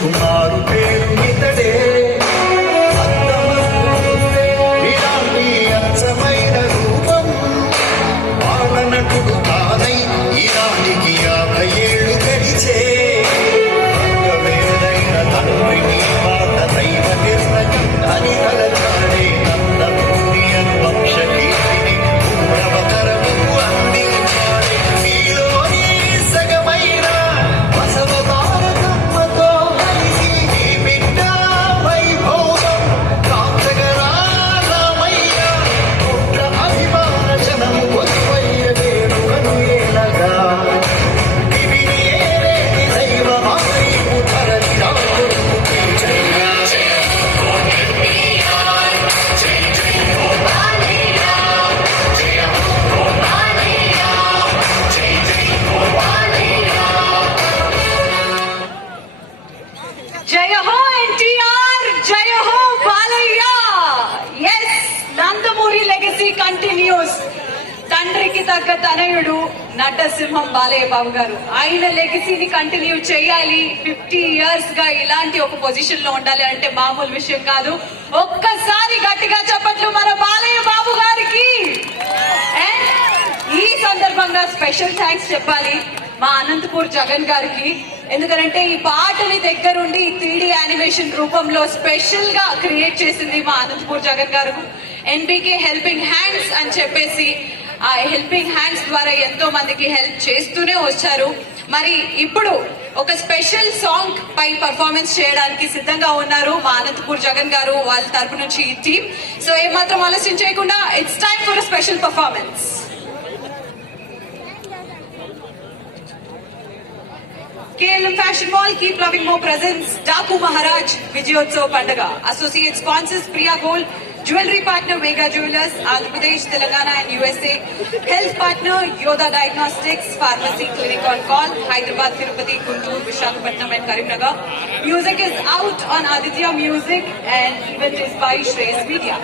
కుమారు పేరు ఇతడే ఇలాంటి అచ్చమైన రూపం పాలనటుడు తానై ఇలాంటికి 50 ఏళ్ళు గడిచే రంగమేడైన తండ్రిని మాట దైవ నిర్ణయం అని తలచాడే నందమూరి అను వంశకీర్తిని మూడవ తరముకు అందించాడే నీలోని సగమైన బసవ భారతమ్మతో కలిసి ఈ బిడ్డ వైభోగం కాంతగరా రామయ్య కోట్ల అభిమాన జనము కొలువయ్య వేడుకను ఏలగా దివిని ఏలేని దైవమాయు తరలి రాకొడుకు పూజయ్యా జయ హో ఎన్టీఆర్, జయ హో Balayya. Yes, Nandamuri legacy continues. తండ్రికి తగ్గ తనయుడు నటసింహం బాలయ్య బాబు గారు ఆయన లెగసీని కంటిన్యూ చేయాలి. 50 years గా ఇలాంటి ఒక పొజిషన్ లో ఉండాలి అంటే మామూలు విషయం కాదు. ఒక్కసారిగా స్పెషల్ థ్యాంక్స్ చెప్పాలి మా అనంతపూర్ జగన్ గారికి. ఎందుకంటే ఈ పాటని దగ్గరుండి 3D యానిమేషన్ రూపంలో స్పెషల్ గా క్రియేట్ చేసింది మా అనంతపూర్ జగన్ గారు. ఎన్బికే హెల్పింగ్ హ్యాండ్స్ అని చెప్పేసి ఆ హెల్పింగ్ హ్యాండ్స్ ద్వారా ఎంతో మందికి హెల్ప్ చేస్తూనే వచ్చారు. మరి ఇప్పుడు ఒక స్పెషల్ సాంగ్ పై పర్ఫార్మెన్స్ చేయడానికి సిద్ధంగా ఉన్నారు మా అనంతపూర్ జగన్ గారు వాళ్ళ తరపు నుంచి ఈ టీం. సో ఏమాత్రం ఆలస్యం చేయకుండా it's time for special performance. KLM Fashion Mall, keep loving more presents. Daku Maharaj Vijayotsav Pandaga. Associate sponsors Priya Gold. Jewelry partner Mega Jewelers, Andhra Pradesh, Telangana and USA. Health partner Yoda Diagnostics, Pharmacy Clinic on Call, Hyderabad, Tirupati, Guntur, Visakhapatnam and Karimnagar. Music is out on Aditya Music and event is by Shreyas Media.